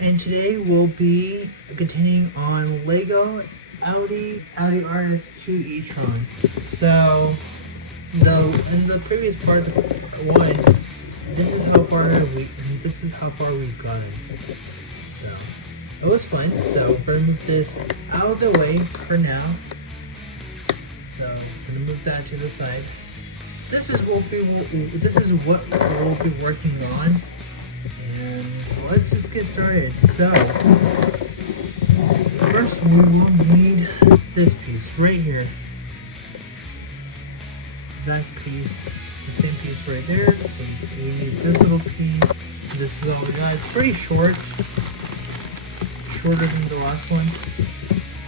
and today we'll be continuing on Lego Audi RS E-Tron. So, in the previous part of one, this is how far we've gotten. So, it was fun. So we're gonna move this out of the way for now. So we're gonna move that to the side. This is what we'll be working on. And let's just get started. So, first we will need this piece right here. Exact piece, the same piece right there. We need this little piece. This is all we got. It's pretty short, shorter than the last one.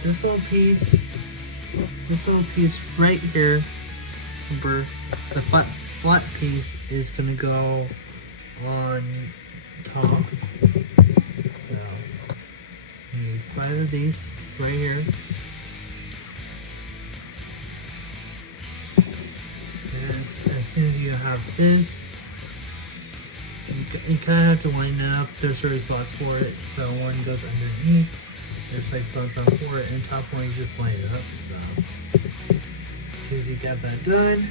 This little piece right here. Remember, the flat piece is gonna go on top. So you need 5 of these right here. And as soon as you have this, you kind of have to line it up. There's certain slots for it. So one goes underneath. There's like slots on for it, and top one you just line it up. So as soon as you get that done,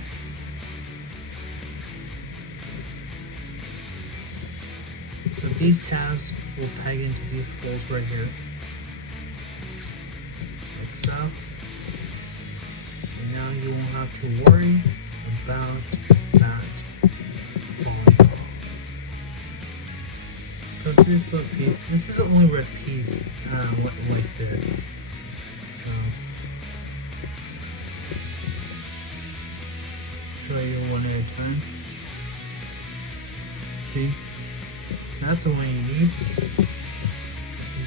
so these tabs will peg into these holes right here, like so. And now you won't have to worry about that falling off. So this little piece, this is the only red piece like this. So, show you one at a time. See? That's the one you need.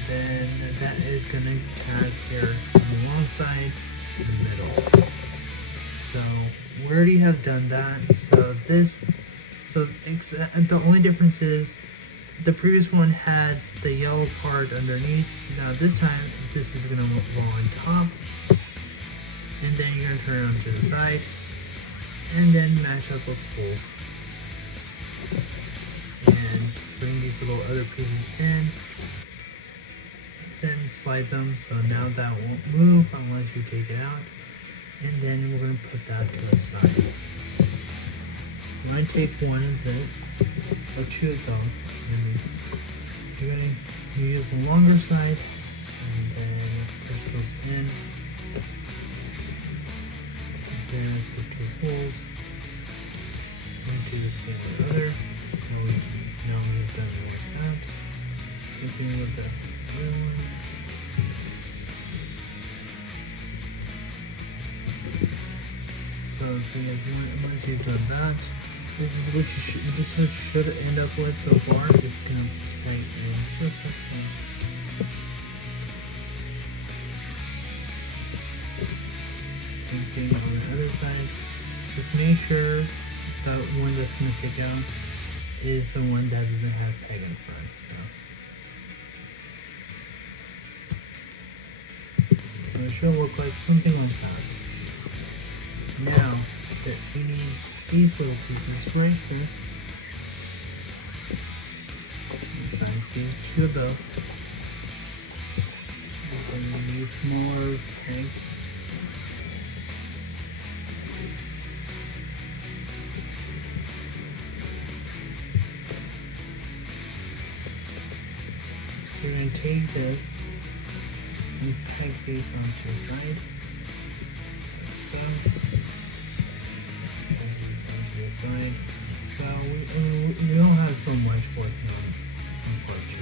Then that is going to tag here on the long side in the middle. So we already have done that. So the only difference is the previous one had the yellow part underneath. Now this time this is going to go on top. And then you're going to turn it on to the side. And then match up those holes. And bring these little other pieces in, then slide them so now that won't move unless you take it out, and then we're going to put that to the side. We're going to take one of this, or 2 of those, and you're going to use the longer side, and then push those in, and then let's get 2 holes, and do the same with the other. Now we've done it like that. Same thing with the other one. So once you've done that, this is what you should end up with so far. Just gonna peg in just like so. Same thing on the other side. Just make sure that one that's gonna stick out is the one that doesn't have peg in front. So it should look like something like that. Now we need these little pieces right here. So I need 2 of those. And then we use smaller pegs. So we're going to take this and peg these onto the side, like so. Peg these onto the side. So we don't have so much working on part 2.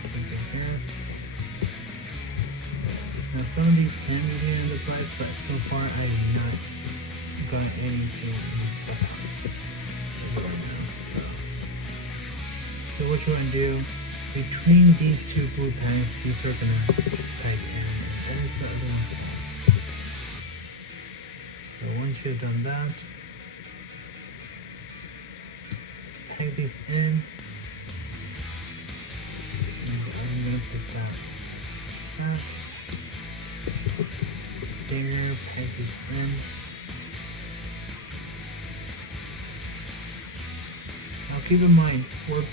So like that. Now some of these can be doing in the pipe, but so far I have not got anything in the house right now. So what you want to do, between these 2 blue pegs, these are going to peg in, and this is the other one. So once you've done that, peg these in, and I'm going to put that back. Same here, peg these in. keep in mind we're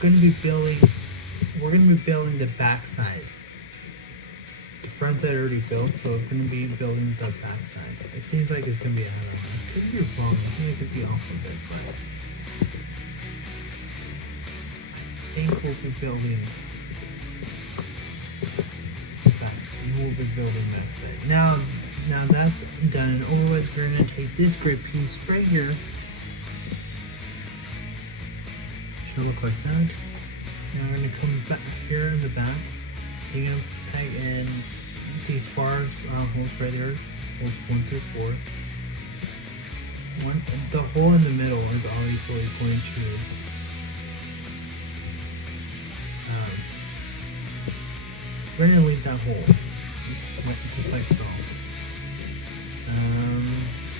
gonna be building the back side. The front side already built, so we're gonna be building the back side. It seems like it's gonna be another one. Could be wrong. I think it could be off a bit, but I think we'll be building the back side. We'll be building that side. Now that's done and over with, we're gonna take this grid piece right here. Should look like that. Now we're gonna come back here in the back. You're gonna peg in these far holes right there, holes 1 through 4. The hole in the middle is obviously going to we're gonna leave that hole just like so.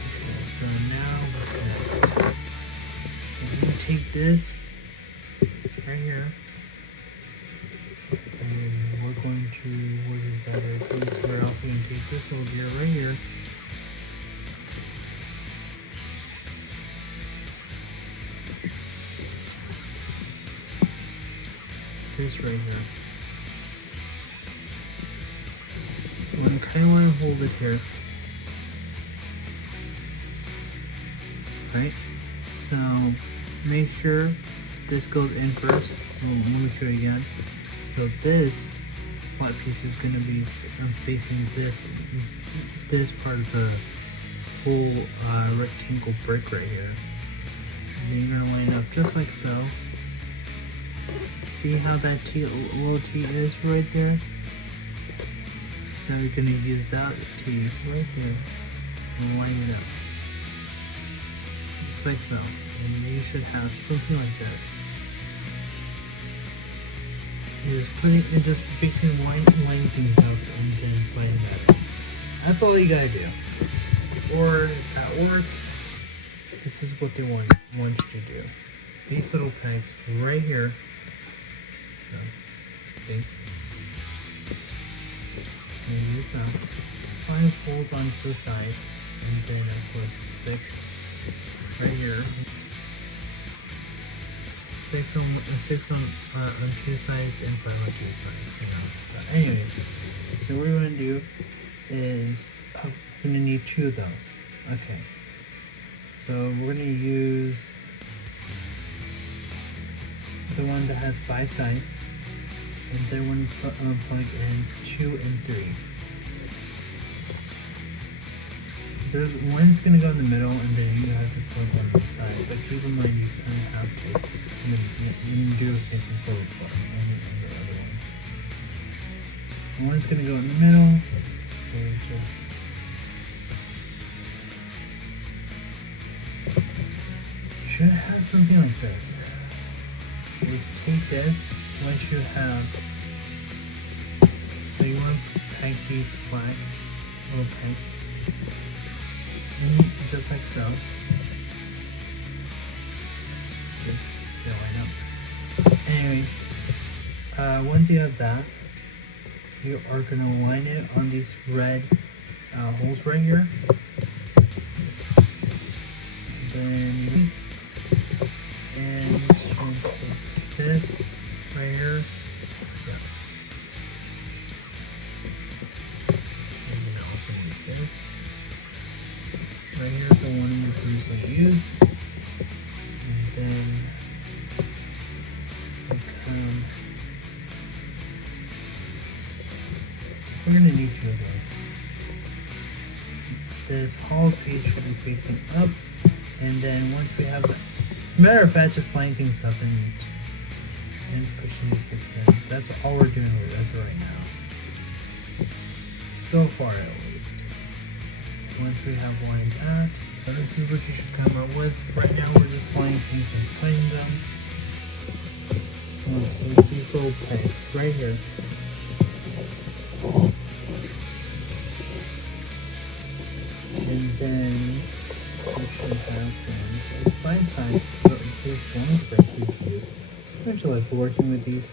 Okay, so now what's next? So we're gonna take this right here. And we're going to, what is that? Where else we can take this over here, right here. This right here. I kind of want to hold it here. Right? So make sure this goes in first. Let me show you again. So this flat piece is going to be facing this part of the whole rectangle brick right here. And then you're going to line up just like so. See how that little T is right there? So you're going to use that T right there and line it up. Just like so. And you should have something like this. Just basically lining things up and then sliding that up. That's all you gotta do. Or if that works, this is what they want you to do. These little pegs right here. See? And use that. 5 holes onto the side, and then I put 6 right here. 6 on 2 sides and 5 on 2 sides. But anyways, so what we're gonna do is we're gonna need 2 of those. Okay. So we're gonna use the one that has 5 sides, and then we're gonna plug in 2 and 3. There's one's gonna go in the middle, and then you have to plug one on the side. But keep in mind, you kind of have to. You can do the same thing for the other one. One's gonna go in the middle. So just should have something like this. Just take this. Once you have, so you want to peg these black little pegs. Just like so. Okay, they'll line up. Anyways, once you have that, you are going to line it on these red holes right here. And then these, and you can take this right here. So. And then also make this. Right here, the one we previously used, and then we come. We're gonna need 2 of those. This hollow piece should be facing up, and then once we have, as a matter of fact, just lining things up and pushing the 6 in. That's all we're doing with this right now. So far, at least. Once we have lined that, so this is what you should come up with. Right now we're just lining things and putting them. These little pegs right here. And then we should have 5 sides. There's one break we can use. Don't you like working with these?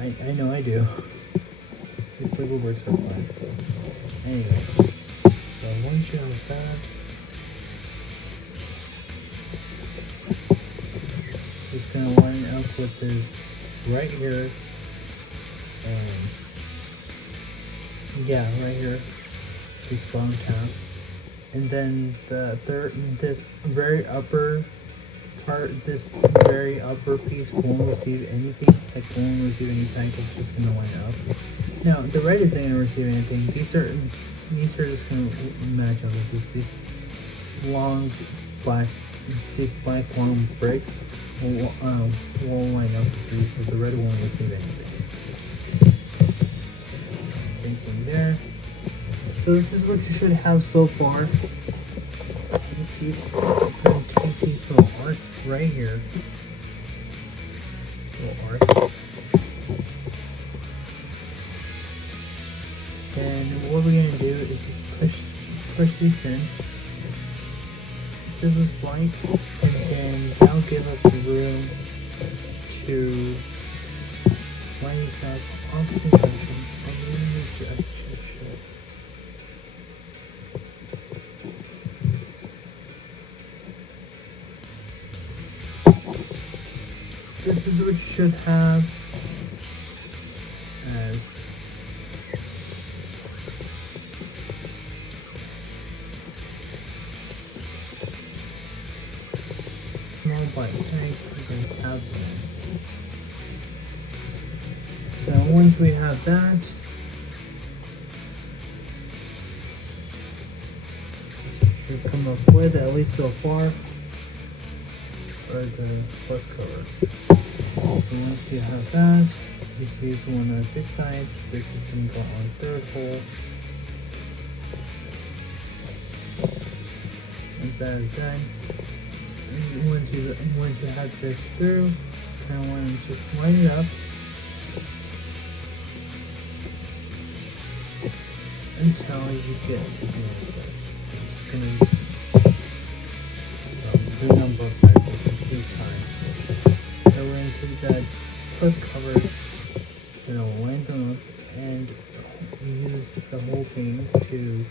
I know I do. This label works for fun. Anyway. So once you have that, gonna line up with this right here, and yeah, right here, these bottom tabs, and then this very upper part, this very upper piece won't receive anything, like won't receive any package, it's just gonna line up. Now the red isn't gonna receive anything. These are just gonna match up with these long black long bricks will line up with these, so the red won't receive anything. So, same thing there. So this is what you should have so far. 10 piece little arcs right here. Little arcs. And what we're gonna do is just push these in. Just a slight, and then that'll give us room to line this up opposite direction. I need to make sure I should. This is what you should have as small bite tanks. We can have that. So once we have that, this should come up with, at least so far, or the plus cover. So once you have that, this is one on 6 sides. This is going to go on third hole. Once that is done, once you have this through, kind of want to just line it up until you get something like this. I'm just going to do it on both sides so you can see time. So we're going to take that plus cover, line them up and use the whole thing to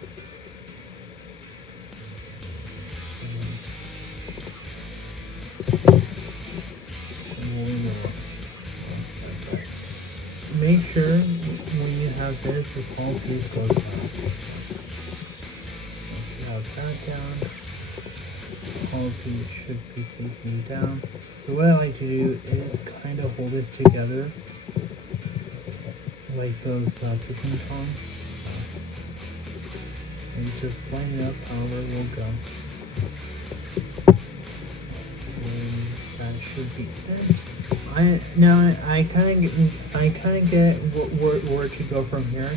make sure when you have this whole piece goes down. Once you have that down, the whole piece should be facing down. So what I like to do is kind of hold this together like those cooking tongs, and just line it up however it will go. And that should be it. I kind of get where to go from here.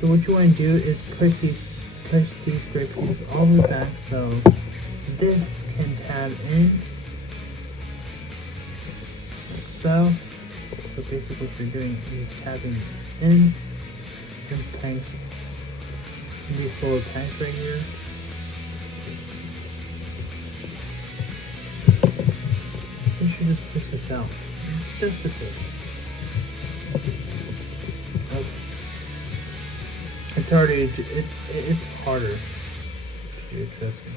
So what you want to do is push these gray pieces all the way back so this can tab in. So basically what you're doing is tapping in and tanks, these little tanks right here. You should just push this out just a bit. Okay. It's harder to do, trust me.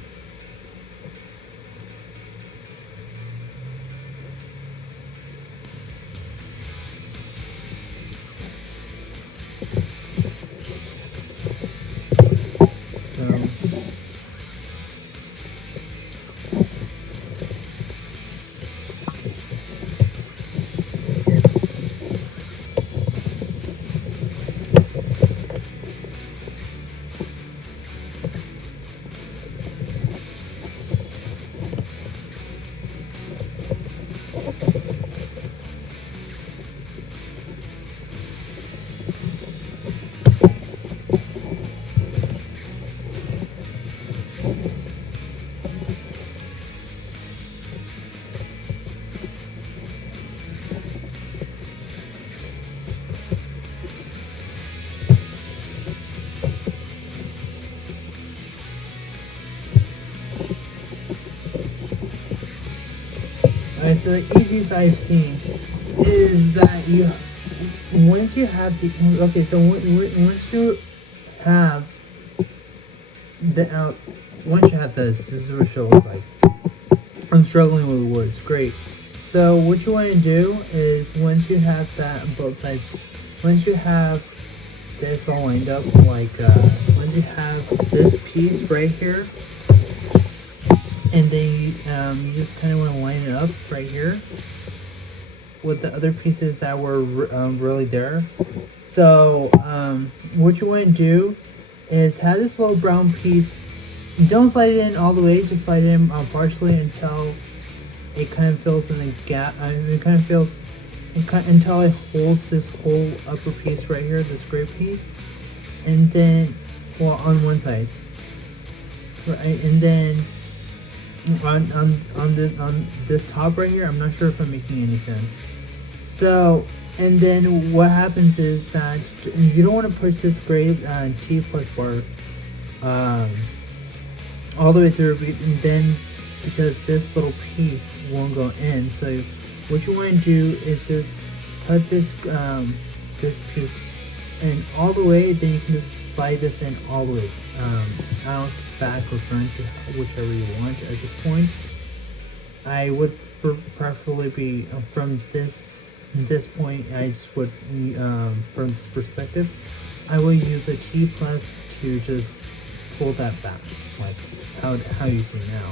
Alright, so the easiest I've seen is that once you have the, okay, so once you have the, once you have this is what it should look like. I'm struggling with words, great. So what you want to do is once you have that on both sides, once you have this all lined up, like once you have this piece right here, and then you just kind of want to line it up right here with the other pieces that were really there. So what you want to do is have this little brown piece. Don't slide it in all the way, just slide it in partially until it kind of fills in the gap. It kind of fills until it holds this whole upper piece right here, this gray piece, and then, well, on one side, right, and then on this top right here, I'm not sure if I'm making any sense. So, and then what happens is that you don't want to push this gray T plus bar all the way through, and then because this little piece won't go in. So what you want to do is just cut this this piece in all the way, then you can just slide this in all the way out, back, or front, whichever you want at this point. I would preferably be from this point. I just would from this perspective, I will use a T plus to just pull that back, like how you see now.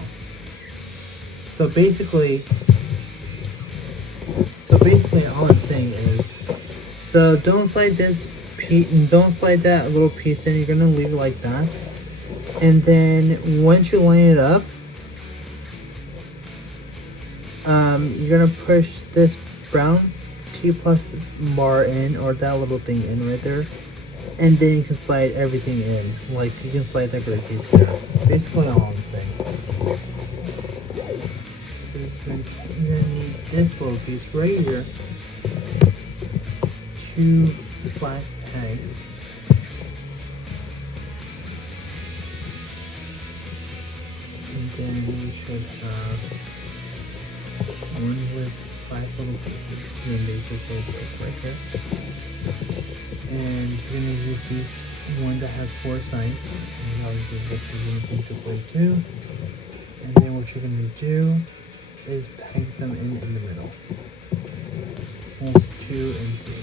So basically all I'm saying is, so don't slide this piece, don't slide that little piece in. You're gonna leave it like that, and then once you line it up, you're gonna push this brown T plus bar in, or that little thing in right there, and then you can slide everything in. Like you can slide that gray piece there. Basically all I'm saying. So you're gonna need this little piece right here, 2 black pegs, and then we should have one with 5 little pieces, and then they just like right here. And you're gonna use this one that has 4 sides, and obviously this is going to play 2. And then what you're gonna do is peg them in the middle. Holes 2 and 3.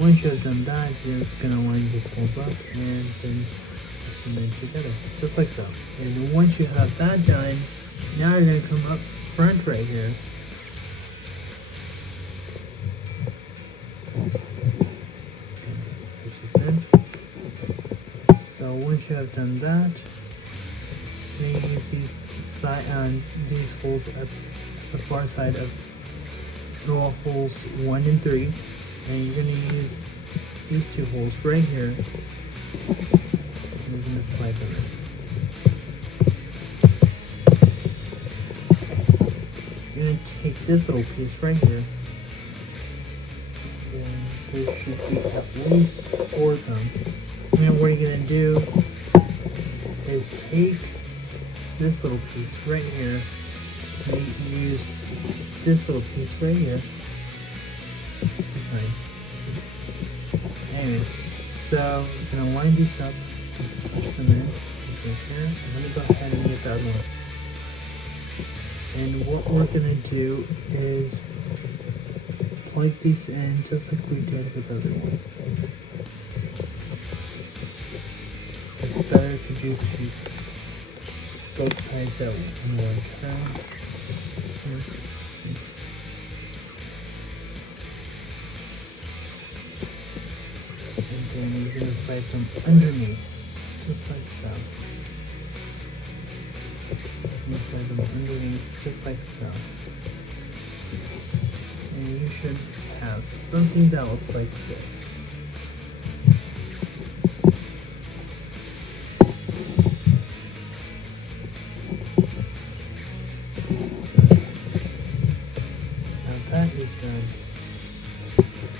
Once you have done that, you're just gonna line this holes up and then cement together, just like so. And once you have that done, now you're gonna come up front right here. Push this in. So once you have done that, then you use these holes at the far side of draw holes 1 and 3, and you're going to use these 2 holes right here, and we're going to slide them in. You're going to take this little piece right here, and there should be at least 4 of them. And then what you're going to do is take this little piece right here, and you use this little piece right here. Anyway, so I'm gonna line these up, push them in, right here. I'm gonna go ahead and get the other one. And what we're gonna do is plug these in just like we did with the other one. It's better to do both sides at one time. And then you're going to slide them underneath, just like so. You slide them underneath, just like so. And you should have something that looks like this. That is done.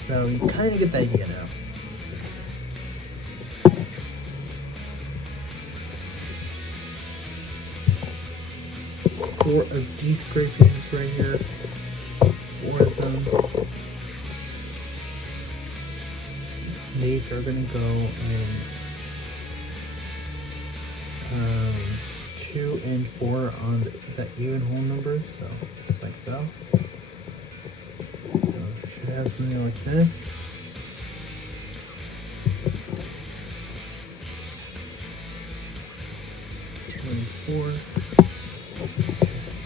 So you kind of get the idea now. 4 of these gray pieces right here. 4 of them. These are gonna go in 2 2 and 4 on the even whole numbers, so just like so. So it should have something like this. Four.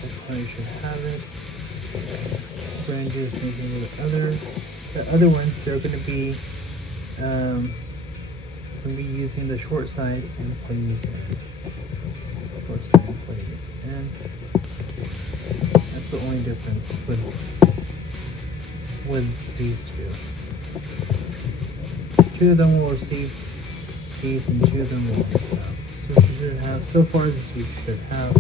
That's how you should have it. We're going to do the same thing with the other ones. They're going to be using the short side and putting these in. Short side and putting these in. That's the only difference with these two. Two of them will receive these and two of them will not. So you should have, so far this week should have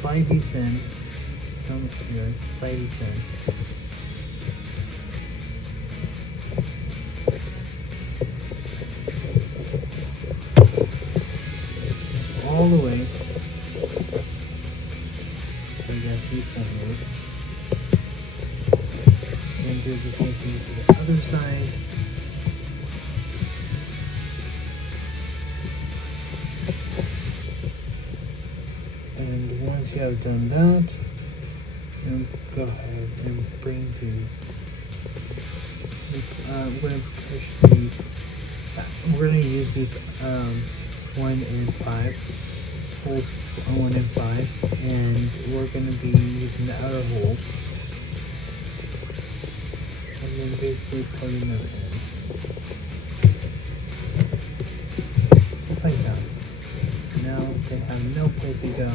slide these in, come here, slide these in. All the way, so you got these one move. And do the same thing to the other side. And once you have done that, you go ahead and bring these. We're going to push these. We're going to use these 1 and 5 holes, 1 and 5, and we're going to be using the outer holes. And then basically plugging them in. Just like that. Now they have no place to go.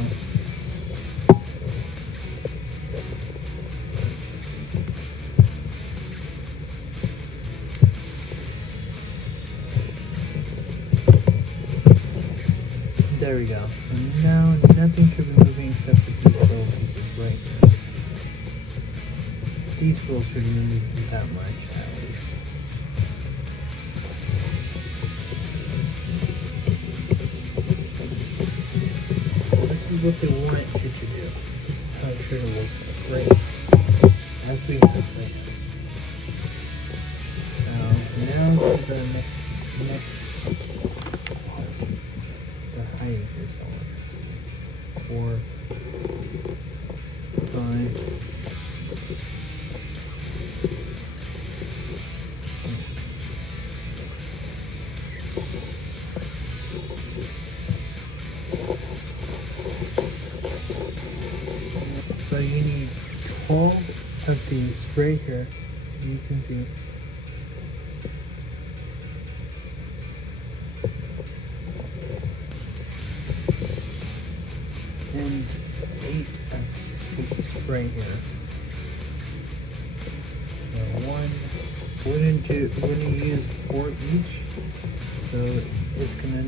There we go. So now nothing should be moving except for these little pieces right here. These wheels shouldn't be moving that much, at least. This is what they want you to do. This is how it should look great, as we have right now. So now to the next the height here somewhere. 4, 5. So you need 12 of these right here, you can see. And 8 of these pieces right here. So we're gonna use 4 each. So it's gonna,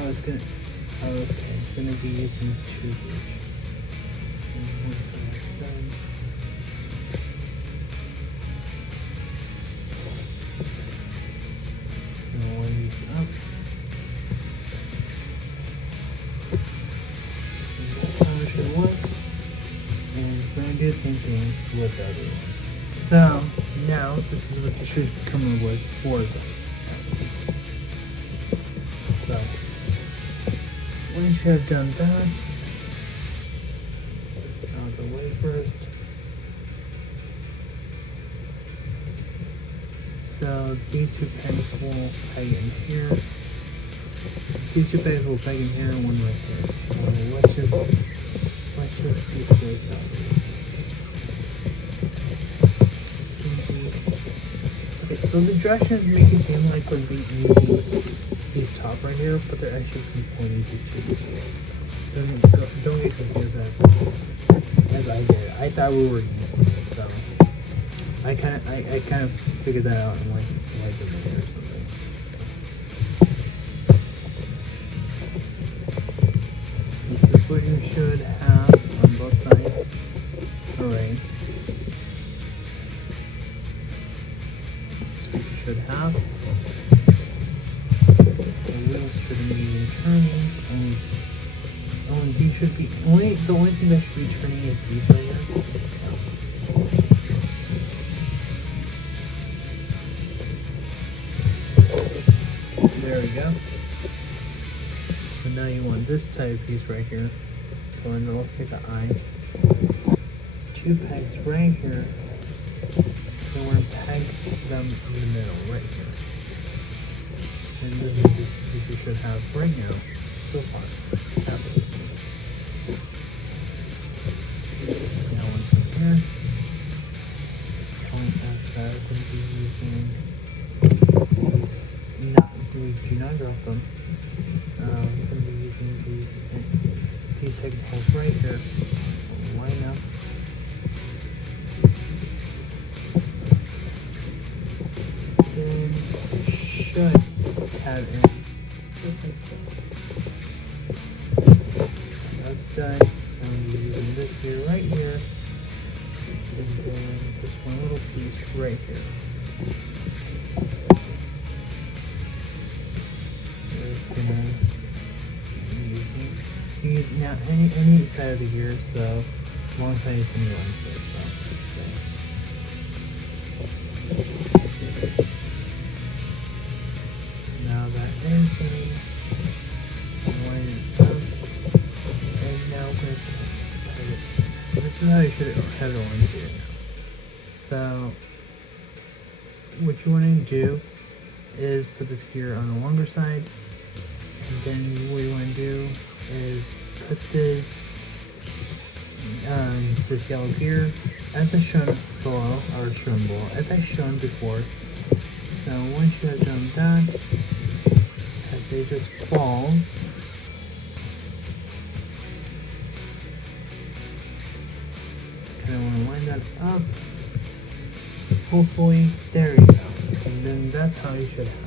it's gonna be using 2 each. Once that's done, I'll line these up. And that's how it should work. And we're going to do the same thing with the other ones. So now this is what you should come up with for them. So once you have done that, out of the way first. So these 2 pegs will peg in here. These 2 pegs will peg in here and one right there. So let's just get this out. Okay, so the directions make it seem like it would be easy with these top right here, but they're actually pointing these 2 pieces. Don't get confused as I did. I thought we were using this, so I kind of figured that out in like a minute or something. This is what you should have on both sides. Alright. This is what you should have. The wheels shouldn't be even turning. These should be the only thing that should be turning is these right here. we go. So now you want this type of piece right here, the one that looks like the eye. 2 pegs right here. And we're going to peg them in the middle right here. And this is just what you should have right now, so far. Now one from here. It's telling us that we're going to be using these, do not drop them. We're going to be using these second holes right here. Line up. Then should have in just like so. That's done. I'm going to be using this gear right here. And then just one little piece right here. Now any side of the gear, so long side is going to go into it. Now that is done, line it up, and now we're going to put it. This is how you should have it on here now. So what you want to do is put this gear on the longer side, and then what you want to do is put this yellow gear as I shown below, or shown below, as I shown before. So once you have done that, as it just falls, kind of want to line that up. Hopefully, there you go. And then that's how you should have it.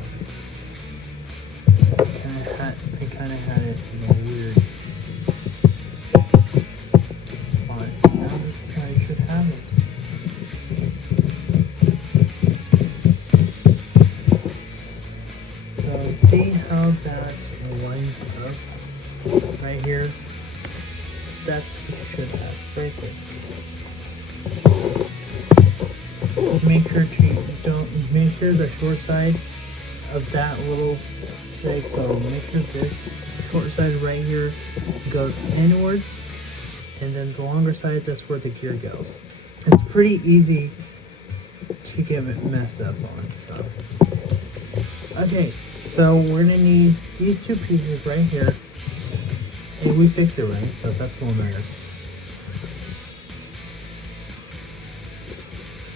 I kind of had it in a weird spot. So now this is how you should have it. So see how that lines up right here? That's what you should have right there. Make sure the short side of that little thing, so make sure this short side right here goes inwards, and then the longer side, that's where the gear goes. It's pretty easy to get it messed up on. So okay, so we're gonna need these 2 pieces right here, and we fixed it right, so that's what matters.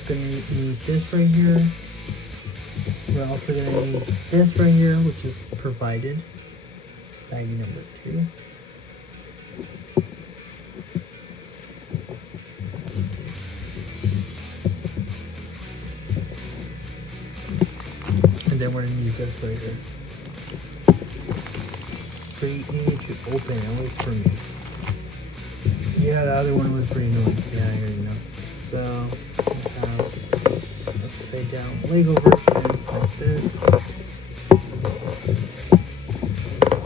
Gonna need this right here. We're also gonna need this right here, which is provided. Baggie number 2. And then we're gonna need this right here. Pretty easy to open, at least for me. Yeah, the other one was pretty annoying. Yeah, here you know. So we have upside down Lego version like this.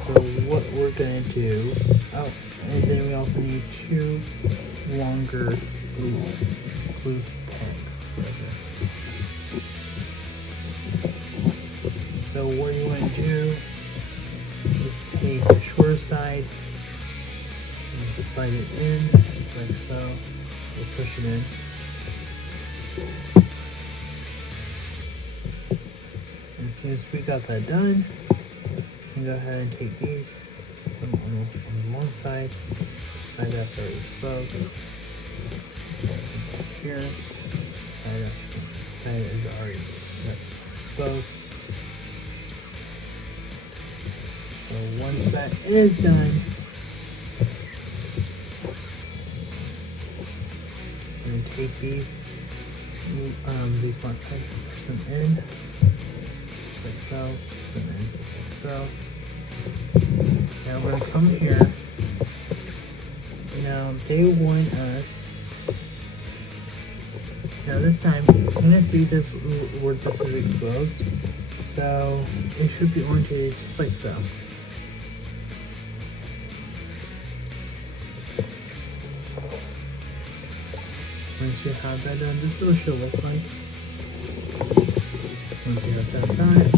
So what we're gonna do, oh, and then we also need 2 longer glue pegs right here. So what you want to do is take the shorter side and slide it in like so, or push it in. And as soon as we got that done, we can go ahead and take these from on the one side that's already exposed. Here, side is already exposed. So once that is done, we're going to take these black pegs and push them in, like so, and then like so. Now we're going to come here. Now they want us. Now this time, you're going to see this where this is exposed. So it should be oriented just like so. Once you have that done, this is what it should look like. Once you have that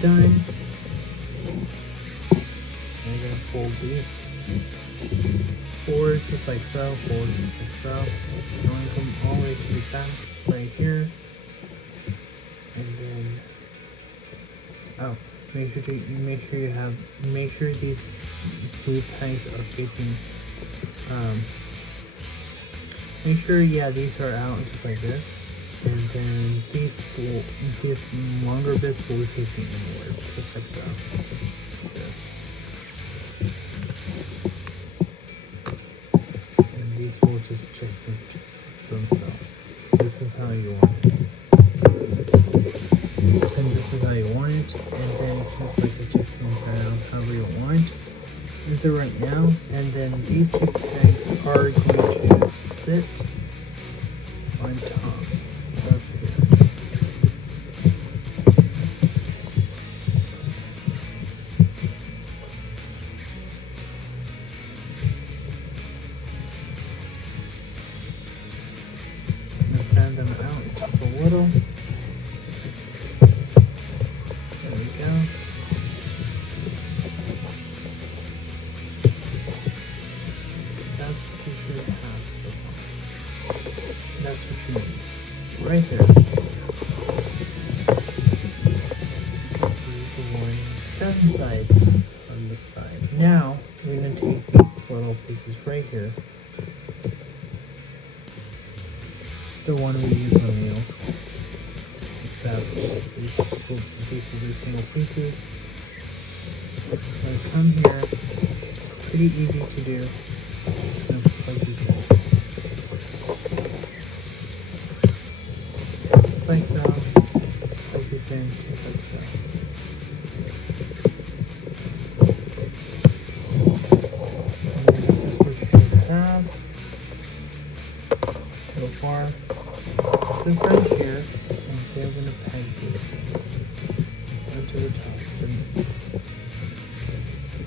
done, fold these forward just like so, forward just like so. You want to come all the way to the back right here, and then make sure these blue pegs are facing. Make sure these are out just like this, and then these longer bits will be facing inward just like so. And these will just themselves. This is how you want it. And this is how you want it, and then just like adjust them around however you want. And so right now, and then these two pegs are going to sit on top of here. I'm going to fan them out just a little. There we go. That's what you should have so far. That's what you need. Right there. These are 7 sides on this side. Now, we're going to take these little pieces right here. The one we use on wheels. Except these will be single pieces. I'm going to come here. It's pretty easy to do. I'm just plug these in. Just like so. Plug these in just like so. And this is what you should have so far. To the front here, and they're going to peg this onto the top.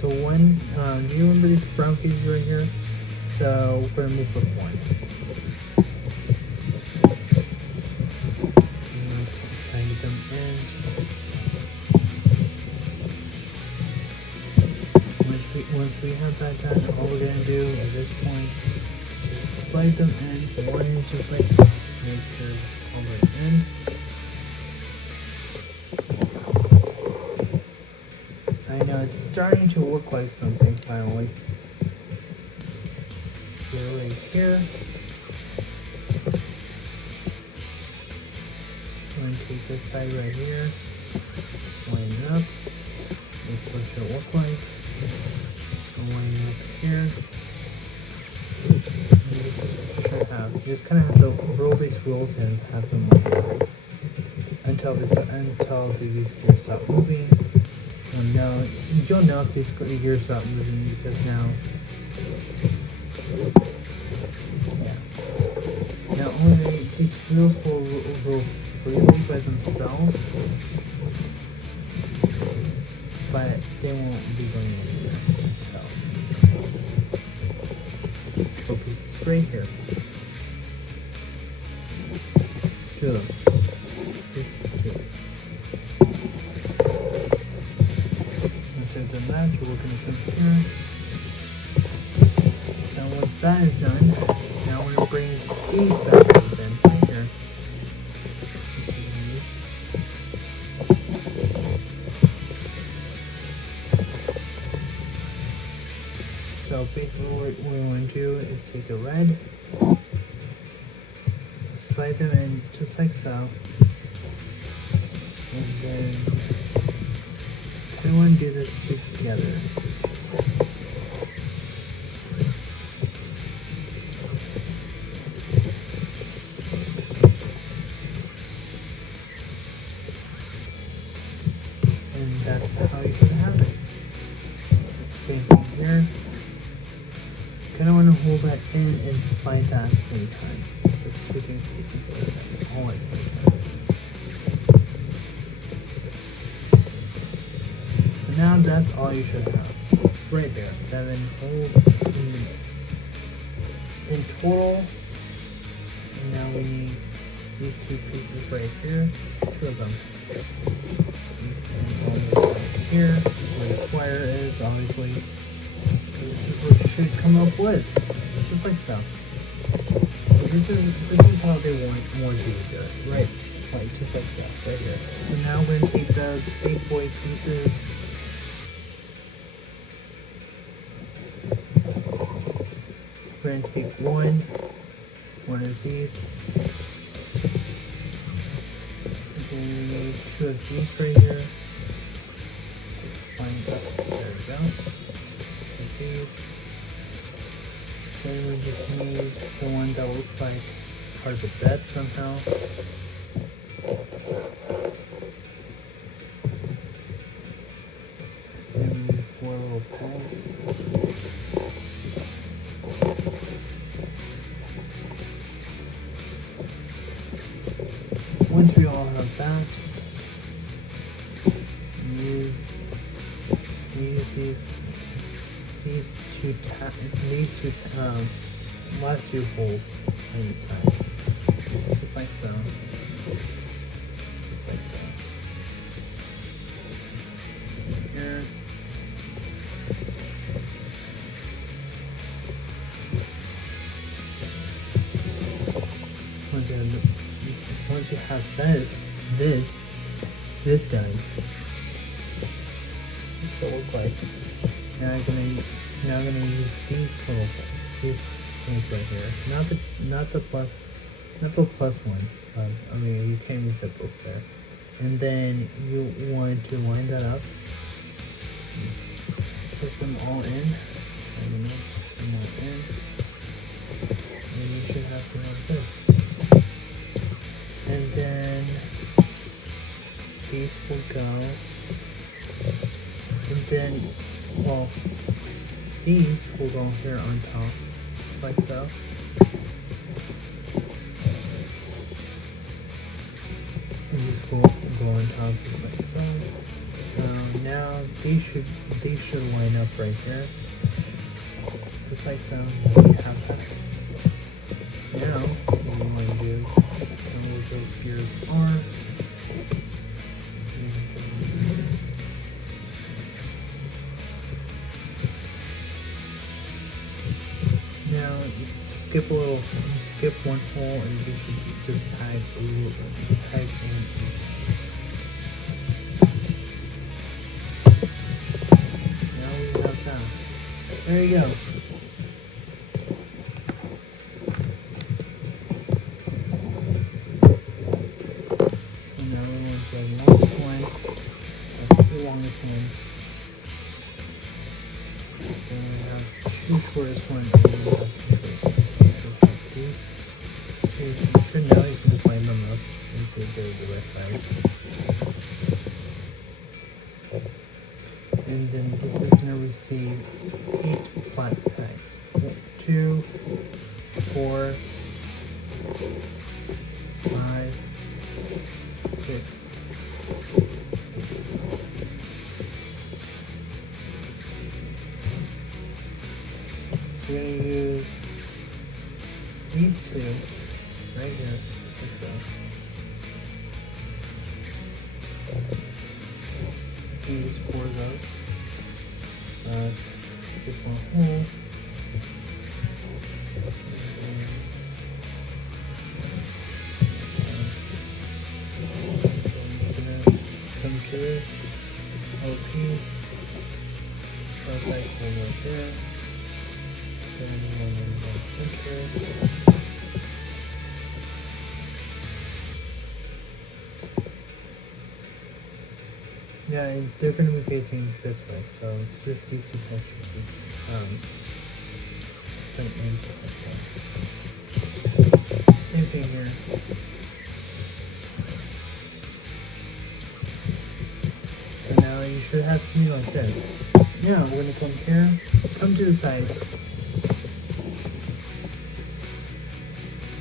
The one, do you remember these brown pieces right here? So we're going to move with one. Peg them in just like so. Once we have that done, all we're going to do at this point is slide them in one just like so. Make sure it's all the way in. I know it's starting to look like something finally. Go right here. I'm going to take this side right here, line it up. That's what it should look like. Line it up here. You just kind of have to roll these wheels and have them move until these gears stop moving. You'll know if these gears stop moving because now, not only these wheels will roll freely by themselves, but they won't be going anywhere. So, put pieces right here. Good. Once I've done that, you're looking to come here. Now once that is done, now we're going to bring these back in right here. So basically what we want to do is take the red, slide them in just like so, and then I want to do this two together. And that's how you should have it. Same thing here. You kind of want to hold that in and slide that at the same time. So it's two things taking place all at the same time. So now that's all you should have. Right there, 7 holes in total. And now we need these two pieces right here, 2 of them. And all the way down here, where this wire is, obviously. should come up with, just like so. This is how they want you to do it, right? Like just like so, right here. So now we're gonna take the big boy pieces. We're gonna take one of these. And then two of these right here. Find up. There we go. Like these. Then we just need the one that looks like part of the bed somehow. Then we need 4 little pegs. Once we all have that, use these two last two holes on each side, just like so, just like so. Here. Once you have this done, what it looks like. Now I'm gonna use these things right here. Not the plus one. I mean, you can't even fit those there. And then you want to line that up. Just put them all in. And you should have something like this. And then these will go. And then, well, these will go here on top, just like so. And these will go on top, just like so. So now these should line up right here, just like so. Now we have that. Now what we want to do is know where those gears are. Now skip one hole and you should just tag in each. Now we have that. There you go. So now we're going to the longest one. That's the longest ones. Then we have two shortest ones. And then we have these. So now you can just line them up and see if they're the right size. And then this is going to receive 8 flat pegs. 2, 4, 5, 6. So we're going to use these two right here, just like so. Use 4 of those. Skip one hole. Come to this whole piece. Cross that hole right there. Then one in the center. Yeah, and they're going to be facing this way, so it's just these two pegs should be put in just like so. Same thing here. So now you should have something like this. Now we're going to come here, come to the sides.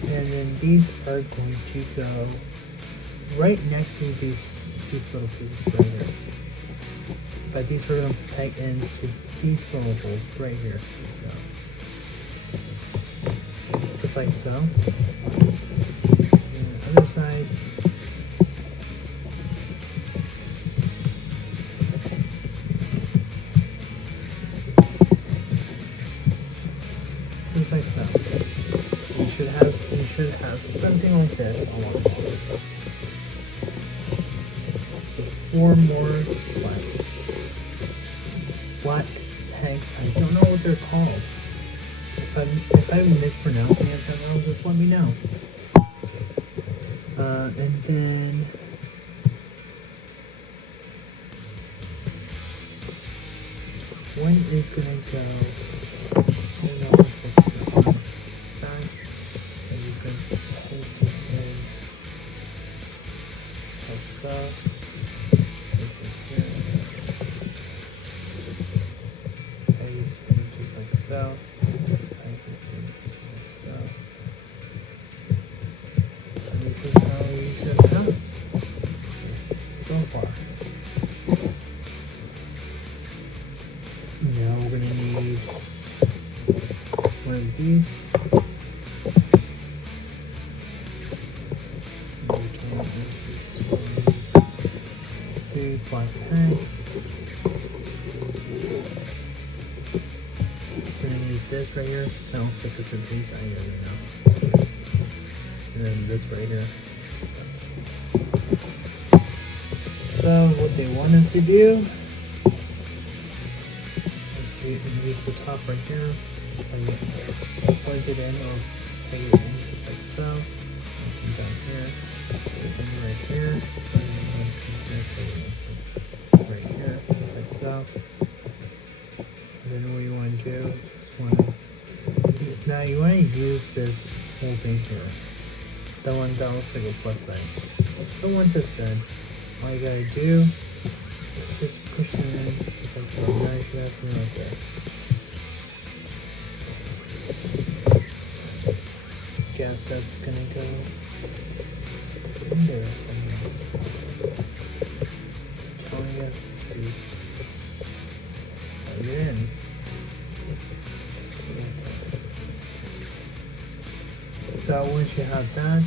And then these are going to go right next to these little pieces right here. But these are going to peg into these little holes right here. So, just like so. And the other side. like so. You should have something like this on one of these. 4 more black pegs. I don't know what they're called. If I'm mispronouncing it somehow, just let me know. And then one is gonna go. Hold on, back. And you can hold this in like so. Just like so. And this is how you should have this so far. Now we're gonna need one of these. Two black pegs. We're gonna need this right here. That looks like it's a piece. I don't even know. And then this right here. So what they want us to do is use the top right here. Plug it in or plug it in just like so. And down here. And right here. Right here. Just like so. And then what you want to do is now you want to use this whole thing here. The one that looks like a plus sign. So once it's done, all you gotta do is just push it in. Just like so. Now you should have something like this. Guess that's gonna go in there somewhere. Telling us to plug it in. So once you have that,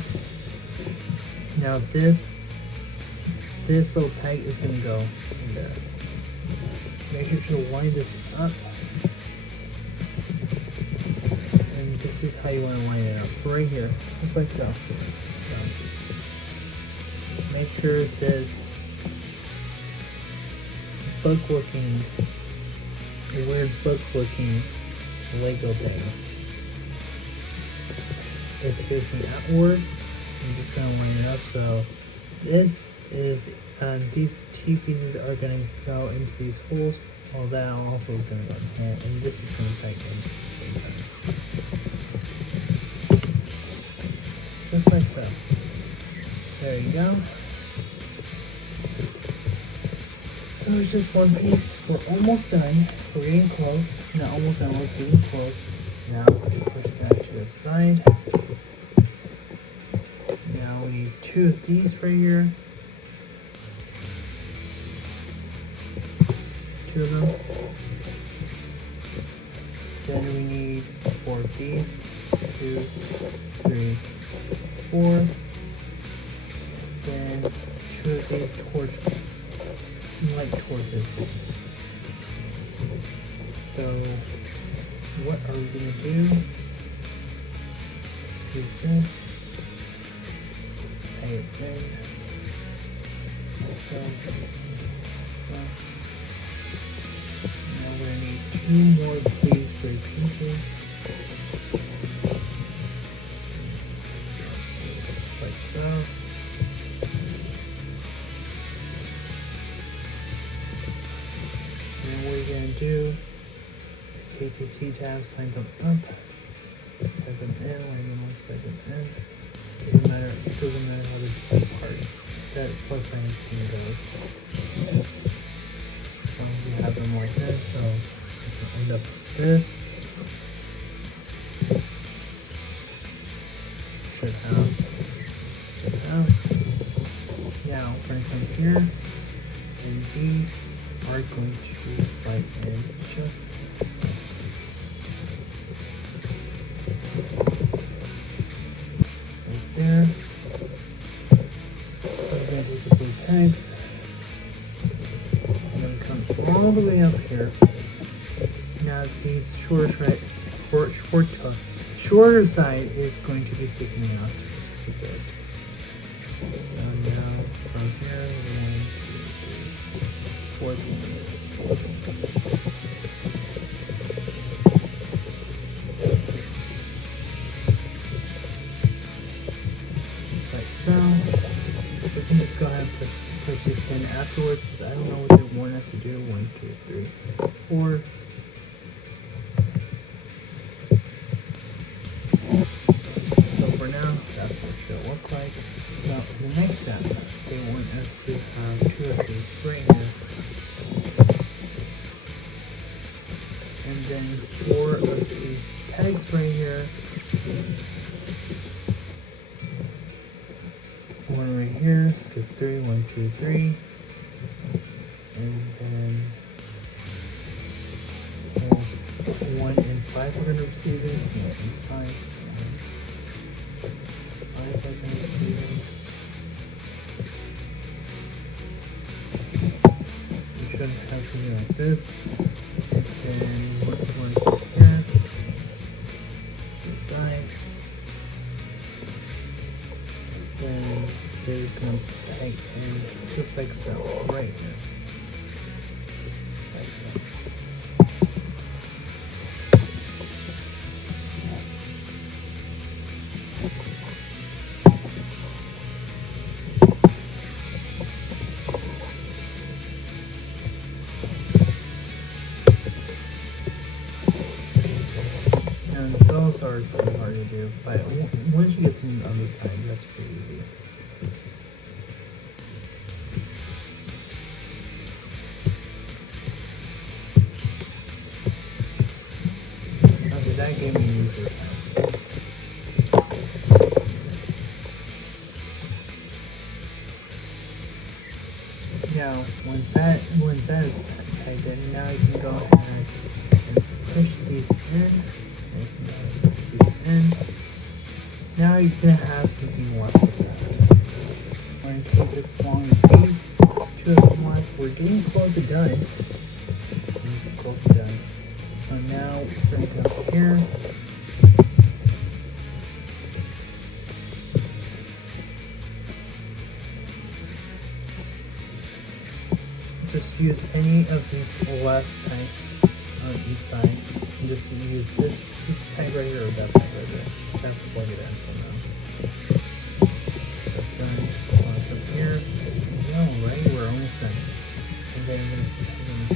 now this little peg is going to go in there. Make sure to line this up, and this is how you want to line it up, right here, just like so. So make sure this weird book-looking Lego thing is facing outward. I'm just gonna line it up. So this is these two pieces are gonna go into these holes. All that also is gonna go in the hole, and this is gonna peg in. Just like so. There you go. So it's just one piece. We're almost done. We're getting close. Not almost done. We're getting close. Now push that to the side. Now we need 2 of these right here. 2 of them. Then we need 4 of these. 2, 3, 4. Then 2 of these light torches. So what are we gonna do? Use this. Pay it in. So now we're gonna need 2 more of these 3 pieces. Just like so. And what you're gonna do is take your T-tabs, slide them up, slide them in, line them up, slide them in. It doesn't matter how the part that plus sign thing goes. So we have them like this, so it's gonna end up like this. Should have. Now we're gonna come here, and these are going to slide in just right there. So we're going to take the blue pegs and then come all the way up here. Now these short shorter side is going to be sticking out just a bit. So now from here, 1, 2, 3, 4. Just like so. We can just go ahead and push this in afterwards because I don't know what they want us to do. 1, 2, 3, 4. So for now, that's what it should look like. So the next step, they want us to have 2 of these right here. And then 4 of these pegs right here. 1 right here, skip 3, 1, 2, 3. And then there's 1 and 5 we're going to receive it. 1 and 5. 5 we're going to receive it. We should have something like this. And then what we're going to do here, to the side. Then they're just going to peg in just like so, right here. Just like that. And those are pretty hard to do, but once you get to the other side, that's pretty easy. Okay, that gave me easier time. Now, once that is pegged in, now you can go ahead and push these in. Now you're gonna have something left with that. We're gonna take this long piece, 2 of them left. We're getting close to done. So now we're gonna go here. Just use any of these last pegs on each side. And just use this peg right here or that peg right there. Just have to plug it in for now. That's done. From here. No, right? We're almost done. And then we're going to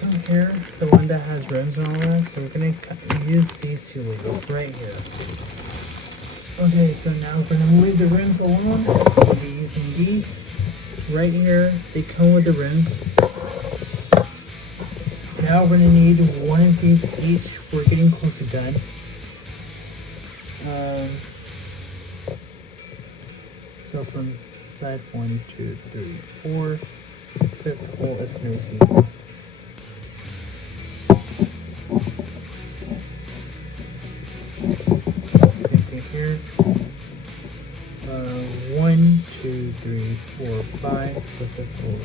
come here, the one that has rims and all that. So we're going to use these 2 labels right here. Okay, so now we're going to leave the rims alone. We'll be using these right here. They come with the rims. Now we're going to need 1 of these each. We're getting close to done. So from side 1, 2, 3, 4, 5th hole is going to receive. Same thing here. 1, 2, 3, 4, 5, the 5th hole.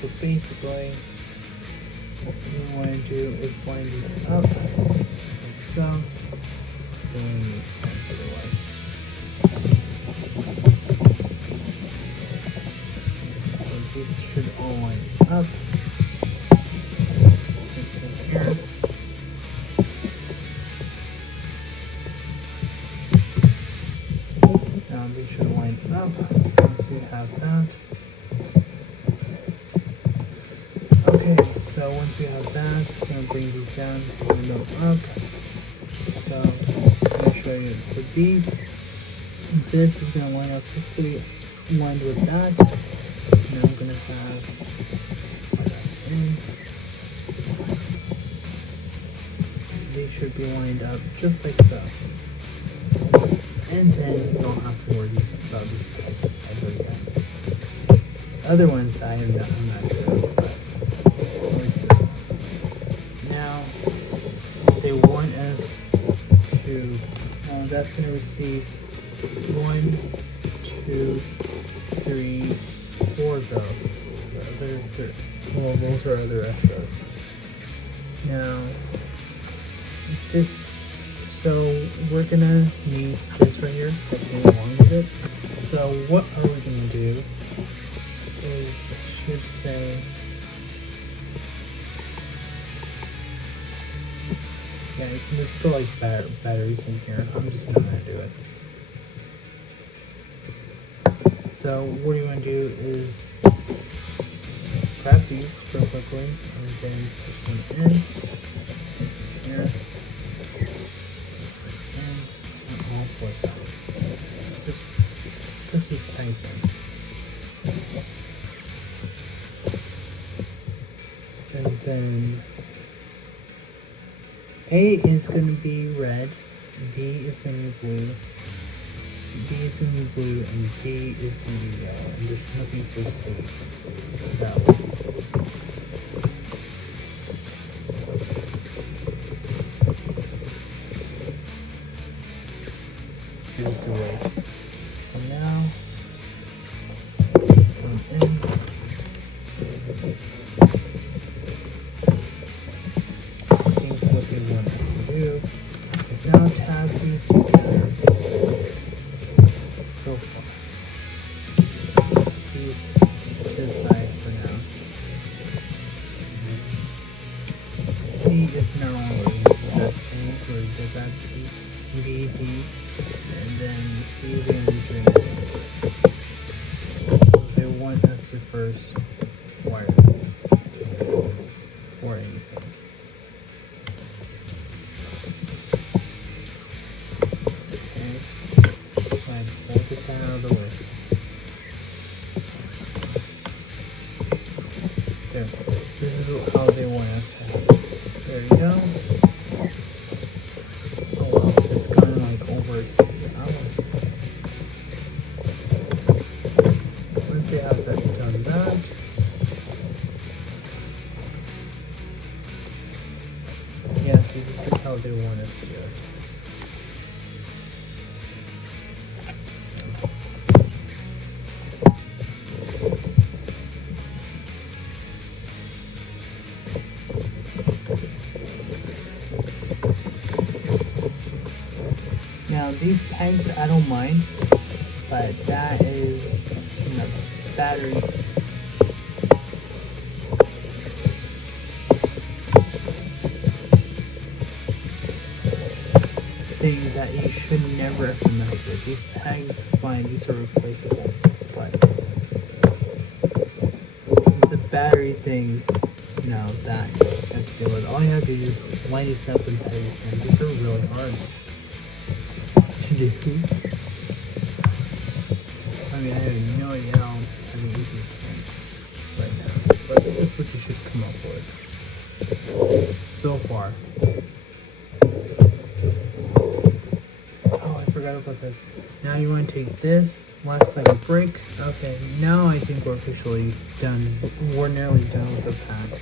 So basically, what you want to do is line these up like so. Don't make sense otherwise. So these should all line up. Here. Now these should line up. Once we have that. Okay, so once we have that, I'm going to bring these down, bring them up. So I'm going to show you. So this is going to line up perfectly lined with that. So now I'm going to have that in. They should be lined up just like so. And then you don't have to worry about these pegs ever again. Other ones I'm not sure of, but now they want us to that's going to receive 1, 2, 3, 4 of those. Well, those are other extras. Now, so we're gonna need this right here to go along with it. So what are we gonna do is, it should say, yeah, you can just put like batteries in here. I'm just not gonna do it. So what you want to do is grab these real quickly and then push them in here and on all 4 sides. Just push these tanks in. And then A is going to be red, B is going to be blue, B is going to be blue, and D is going to be yellow, and there's nothing for C. So here's the way. So now, come in. I think what they want us to do is now tab these together. So far. These this side for now. C is now already. That's A, or that piece. B, D. And then C is going to be green. So they want us to first wire this for anything. Okay. And pull this out of the way. There. This is how they want us to have it. There you go. Oh wow, it's kind of like over. Once they have that done that, yeah, see, this is how they want us to do it. Now these pegs I don't mind, but that is the battery thing that you should never have to mess with. These pegs, fine, these are replaceable, but the battery thing, no, that you have to deal with. All you have to do is just line these up and peg these in. These are really hard. I mean, I have no idea how I'm using it right now, but this is what you should come up with so far. Oh, I forgot about this. Now you want to take this last second break. Okay, now I think we're officially done. We're nearly done with the pack.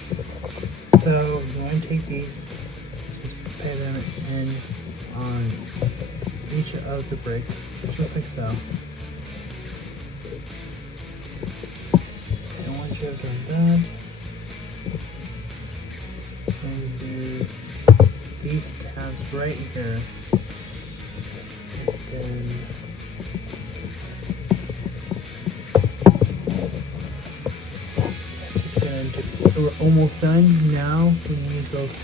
So you want to take these, just put them in on each of the brake, just like so. And once you have done that, then use these tabs right here. And then just gonna do, we're almost done. Now we need those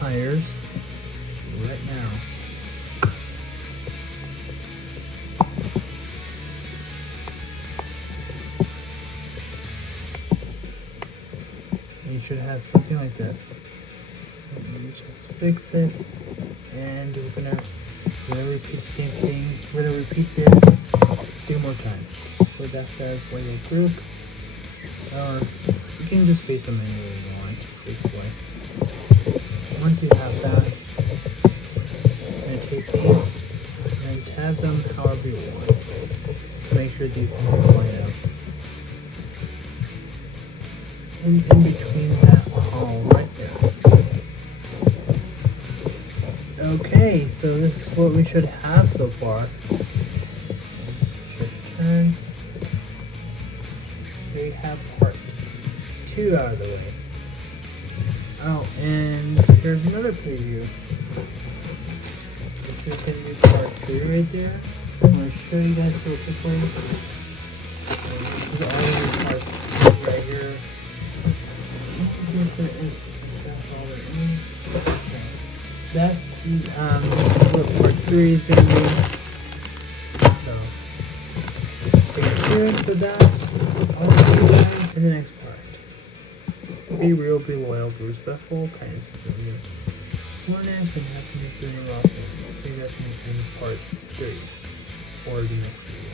tires right now. You should have something like this. You just fix it, and we're gonna repeat the same thing. We're gonna repeat this 2 more times. So that says like a group, or you can just face them any way you want, basically. Once you have that, you're gonna take these and tab them however you want. Make sure these things line up. In between that hole right there. Okay, so this is what we should have so far. Should turn. We have part 2 out of the way. Oh, and here's another preview. This is going to be part 3 right there. I'm going to show you guys real quickly. This is already part 3 right here. That's what part 3 is going to be. So stay tuned for that. I'll see you guys in the next part. Be real, be loyal, be respectful, kindness is in you. Oneness and happiness in your office. See you guys in part 3 or the next video.